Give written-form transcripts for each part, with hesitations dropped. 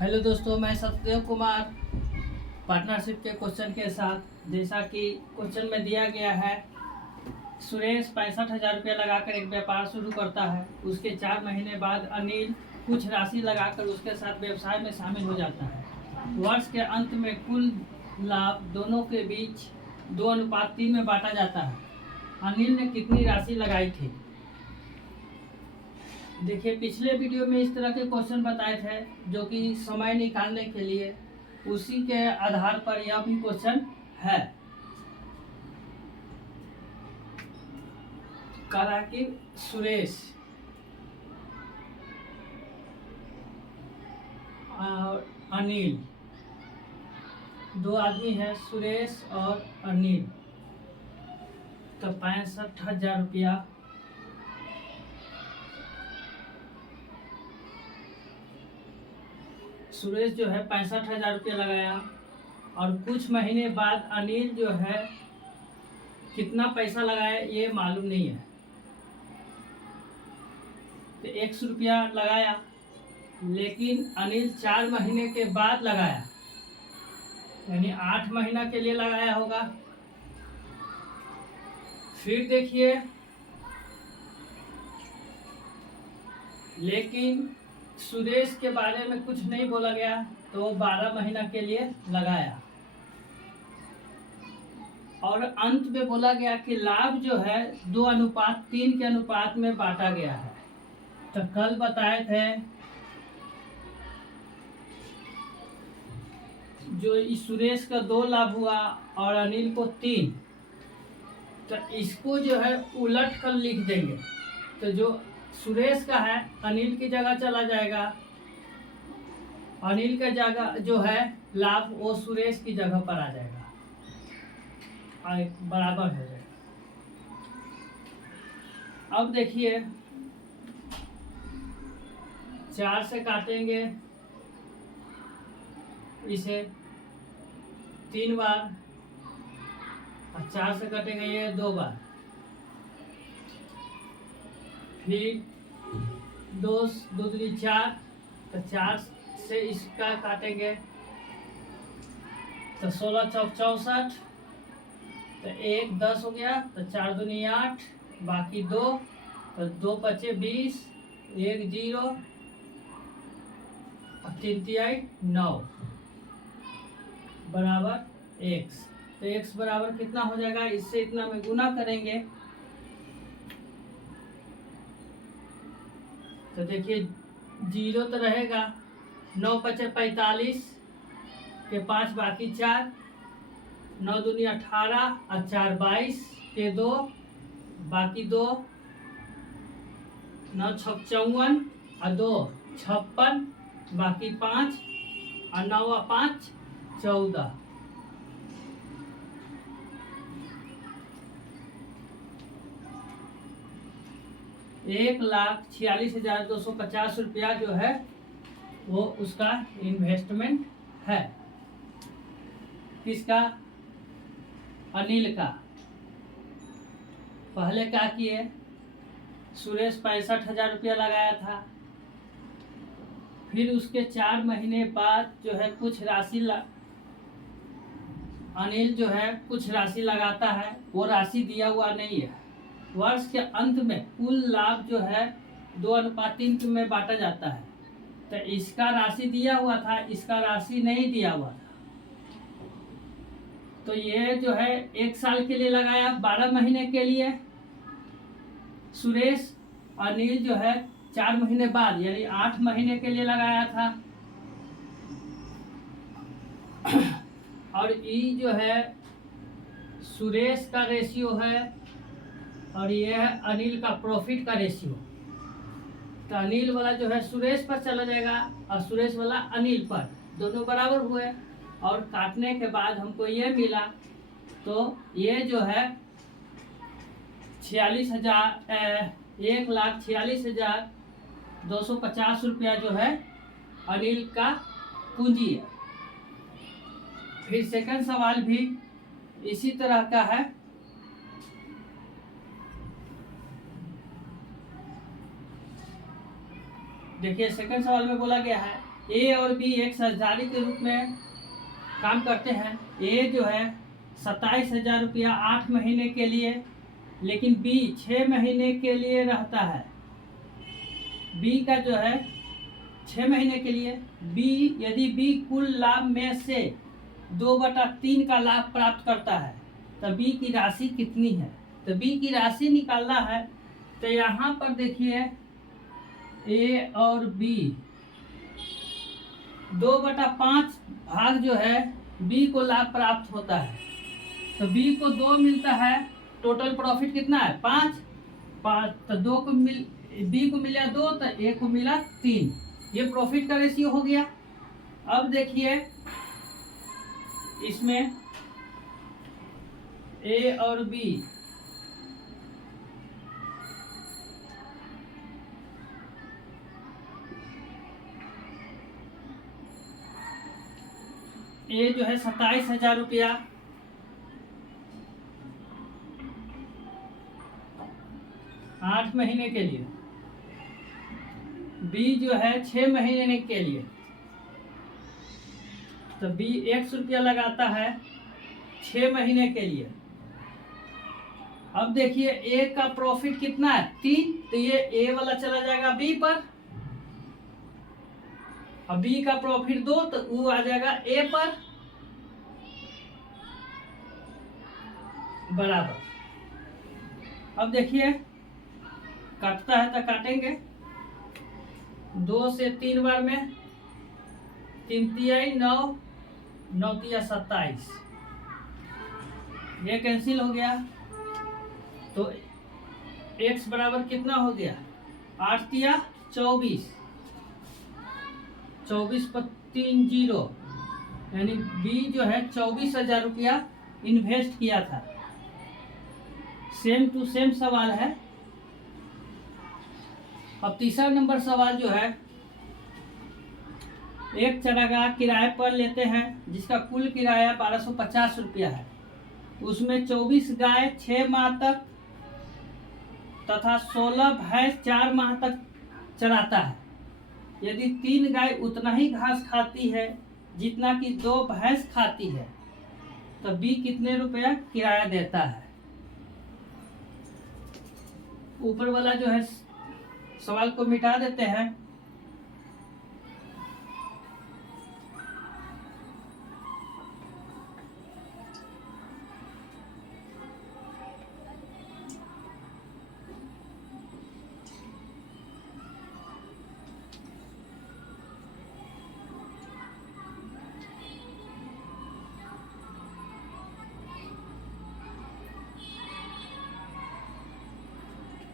Hello दोस्तों, मैं Satyadev Kumar partnership के क्वेश्चन के साथ। जैसा कि क्वेश्चन में दिया गया है, सुरेश 65,000 रुपया लगाकर एक व्यापार शुरू करता है। उसके 4 महीने बाद अनिल कुछ राशि लगाकर उसके साथ व्यवसाय में शामिल हो जाता है। वर्ष के अंत में कुल लाभ दोनों के बीच 2:3 में बांटा जाता है। अनिल ने कितनी राशि लगाई थी? देखिए, पिछले वीडियो में इस तरह के क्वेश्चन बताए थे जो कि समय निकालने के लिए, उसी के आधार पर यह भी क्वेश्चन है। कहा कि सुरेश और अनिल, दो आदमी है, सुरेश और अनिल, तो 65,000 रुपया सुरेश जो है 65,000 रुपया लगाया, और कुछ महीने बाद अनिल जो है कितना पैसा लगाया ये मालूम नहीं है। तो 100 रुपया लगाया, लेकिन अनिल 4 महीने के बाद लगाया, यानी 8 महीना के लिए लगाया होगा। फिर देखिए, लेकिन सुरेश के बारे में कुछ नहीं बोला गया, तो 12 महीना के लिए लगाया। और अंत में बोला गया कि लाभ जो है 2:3 के अनुपात में बांटा गया है। तो कल बताए थे जो इस सुरेश का 2 लाभ हुआ और अनिल को 3, तो इसको जो है उलट कर लिख देंगे। तो जो सुरेश का है अनिल की जगह चला जाएगा, अनिल का जगह जो है लाभ वो सुरेश की जगह पर आ जाएगा और बराबर हो जाएगा। अब देखिए, 4 से काटेंगे इसे 3 बार, और 4 से कटेंगे ये 2 बार, फिर 2 दूनी 4, तो 4 से इसका काटेंगे तो 16 चौक 64, तो 1 10 हो गया, तो 4 दूनी 8, बाकी 2, तो 2 बचे 20, 1 0 और 3 तिहाई 9 बराबर x। तो x बराबर कितना हो जाएगा? इससे इतना में गुना करेंगे तो देखिए 0 तो रहेगा, 9 बचे 45 के 5 बाकी 4, 9 दूनी 18 और 4 22 के 2 बाकी 2, 9 छक 54 और 2 56 बाकी 5 और 9 और 5 14। ₹1,46,250 रुपया जो है वो उसका इन्वेस्टमेंट है। किसका? अनिल का। पहले क्या किए, सुरेश 65,000 रुपया लगाया था, फिर उसके 4 महीने बाद जो है कुछ राशि अनिल जो है कुछ राशि लगाता है, वो राशि दिया हुआ नहीं है। वर्ष के अंत में कुल लाभ जो है 2:3 में बांटा जाता है। तो इसका राशि दिया हुआ था, इसका राशि नहीं दिया हुआ था। तो ये जो है 1 साल के लिए लगाया, 12 महीने के लिए सुरेश। अनिल जो है 4 महीने बाद यानी 8 महीने के लिए लगाया था। और ई जो है सुरेश का रेशियो है, और ये है अनिल का प्रॉफिट का रेशियो। तो अनिल वाला जो है सुरेश पर चला जाएगा और सुरेश वाला अनिल पर, दोनों बराबर हुए। और काटने के बाद हमको ये मिला, तो ये जो है 1,46,250 रुपया जो है अनिल का पूंजी है। फिर सेकंड सवाल भी इसी तरह का है। देखिए, सेकंड सवाल में बोला गया है ए और बी एक साझेदारी के रूप में काम करते हैं। ए जो है 27,000 रुपया 8 महीने के लिए, लेकिन बी 6 महीने के लिए रहता है। बी का जो है 6 महीने के लिए, यदि बी कुल लाभ में से 2/3 का लाभ प्राप्त करता है तो बी की राशि कितनी है? तो बी की राशि निकालना है तो यहाँ पर देखिए ए और बी 2/5 भाग जो है बी को लाभ प्राप्त होता है, तो बी को 2 मिलता है। टोटल प्रॉफिट कितना है? 5 तो 2 को बी को मिला 2 तो ए को मिला 3। ये प्रॉफिट का रेशियो हो गया। अब देखिए इसमें ए और बी ए जो है 27,000 रुपया 8 महीने के लिए, बी जो है 6 महीने के लिए, तो बी 100 रुपया लगाता है 6 महीने के लिए। अब देखिए ए का प्रॉफिट कितना है? 3, तो ये ए वाला चला जाएगा बी पर, अब बी का प्रॉफिट 2 तो वो आ जाएगा ए पर, बराबर। अब देखिए काटता है तो काटेंगे 2 से 3 बार में, 3 तिया 9, 9 तिया 27, ये कैंसिल हो गया। तो x बराबर कितना हो गया? 8 तिया 24, 24 पर 3 0, यानी बी जो है 24,000 रुपया इन्वेस्ट किया था। सेम टू सेम सवाल है। अब तीसरा नंबर सवाल जो है, एक चारागाह किराए पर लेते हैं जिसका कुल किराया 1250 रुपया है। उसमें 24 गाय 6 माह तक तथा 16 भैंस 4 माह तक चराता है। यदि 3 गाय उतना ही घास खाती है जितना कि 2 भैंस खाती है तो बी कितने रुपया किराया देता है? ऊपर वाला जो है सवाल को मिटा देते हैं।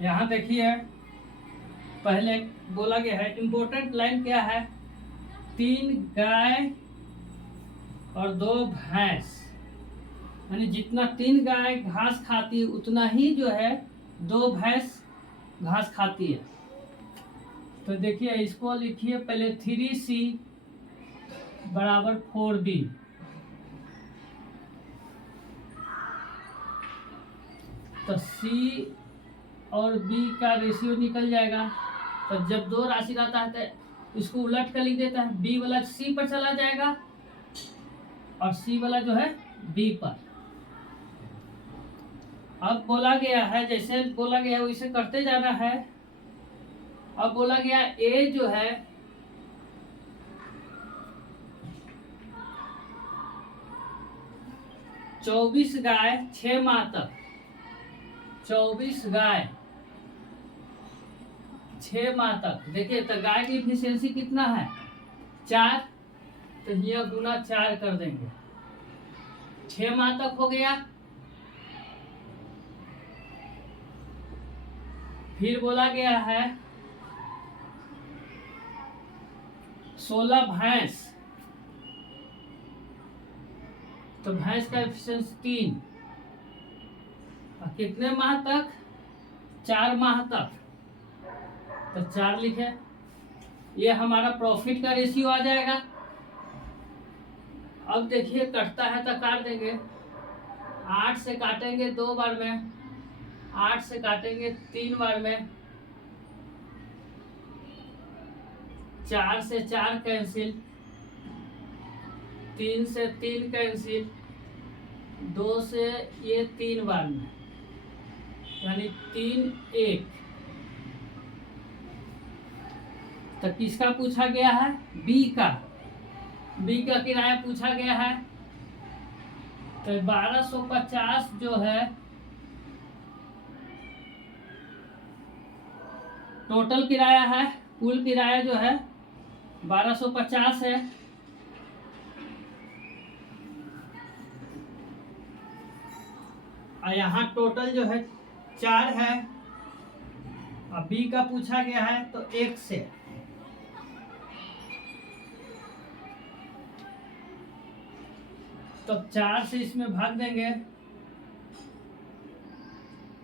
यहाँ देखिए पहले बोला गया है, इम्पोर्टेंट लाइन क्या है? 3 गाय और 2 भैंस, यानी जितना 3 गाय घास खाती है उतना ही जो है 2 भैंस घास खाती है। तो देखिए इसको लिखिए पहले 3C बराबर 4B, तो C और B का रेशियो निकल जाएगा। तो जब 2 राशि रहता है तो इसको उलट कर लिख देता है, B वाला C पर चला जाएगा और C वाला जो है B पर। अब बोला गया है, जैसे बोला गया है वैसे करते जाना है। अब बोला गया A जो है 24 गाय 6 माह तक, 24 गाय 6 माह तक। देखिए तो गाय की इफिशियंसी कितना है? 4, तो यह गुना 4 कर देंगे, 6 माह तक हो गया। फिर बोला गया है 16 भैंस, तो भैंस का एफिशिएंसी 3, और कितने माह तक? 4 माह तक, तो 4 लिखे। ये हमारा प्रॉफिट का रेशियो आ जाएगा। अब देखिए कटता है तो काट देंगे, 8 से काटेंगे 2 बार में, 8 से काटेंगे 3 बार में, 4 से 4 कैंसिल, 3 से 3 कैंसिल, 2 से ये 3 बार में, यानी 3 1। तो किसका पूछा गया है? बी का किराया पूछा गया है। तो 1250 जो है टोटल किराया है, कुल किराया जो है 1250 है। और यहाँ टोटल जो है 4 है, अब बी का पूछा गया है तो 1 से। तो 4 से इसमें भाग देंगे,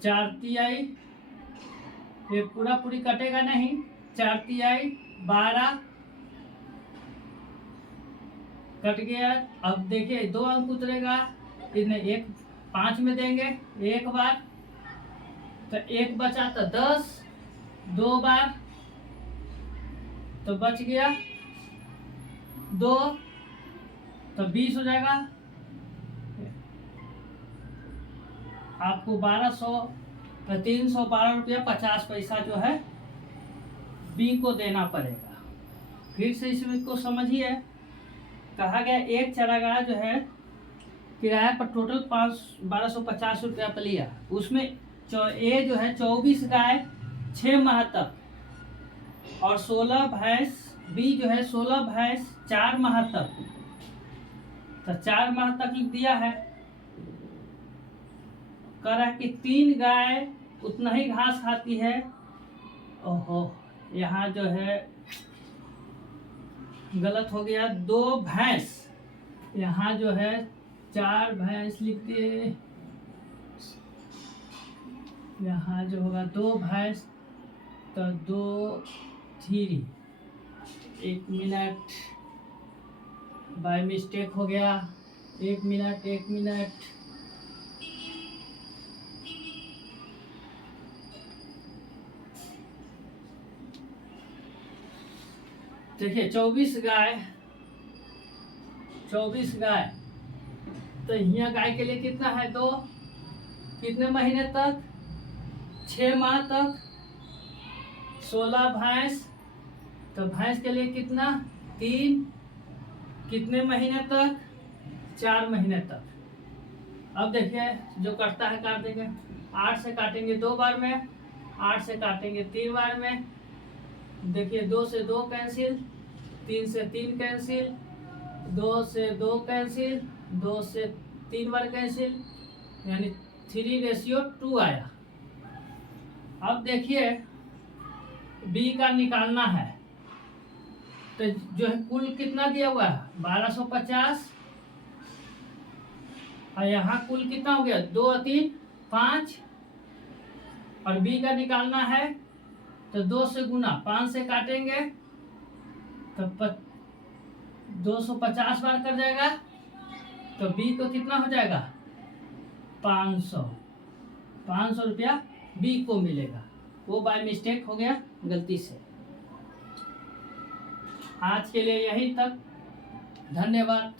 4 तिहाई, ये पूरा पूरी कटेगा नहीं, 4 तिहाई 12 कट गया। अब देखिए 2 अंक उतरेगा, इसमें 1 5 में देंगे 1 बार, तो 1 बचा तो 10, 2 बार तो बच गया 2, तो 20 हो जाएगा। आपको 312 रुपया 50 पैसा जो है बी को देना पड़ेगा। फिर से इसमें को समझिए, कहा गया एक चारागाह जो है किराया पर टोटल 1250 रुपया पर लिया, उसमें ए जो है 24 गाय 6 माह तक, और 16 भैंस, बी जो है 16 भैंस 4 माह तक, तो 4 माह तक लिख दिया है। कह रहा है कि 3 गाय उतना ही घास खाती है। ओहो, यहाँ जो है गलत हो गया, 2 भैंस, यहाँ जो है 4 भैंस लिख दिए, यहाँ जो होगा 2 भैंस, तो 2 3, 1 मिनट बाय मिस्टेक हो गया, 1 मिनट। देखिए 24 गाय, तो यहाँ गाय के लिए कितना है? 2, कितने महीने तक? 6 माह तक। 16 भैंस, तो भैंस के लिए कितना? 3, कितने महीने तक? 4 महीने तक। अब देखिए जो कटता है काट देंगे, 8 से काटेंगे 2 बार में, 8 से काटेंगे 3 बार में। देखिए 2 से 2 कैंसिल, 3 से 3 कैंसिल, 2 से 2 कैंसिल, 2 से 3 बार कैंसिल, यानी 3:2 आया। अब देखिए बी का निकालना है, तो जो है कुल कितना दिया हुआ है? 1250, और यहाँ कुल कितना हो गया? 2 3 5, और बी का निकालना है तो 2 से गुना 5 से काटेंगे तो 250 बार कर जाएगा, तो बी को कितना हो जाएगा? 500 रुपया बी को मिलेगा। वो बाय मिस्टेक हो गया, गलती से। आज के लिए यहीं तक, धन्यवाद।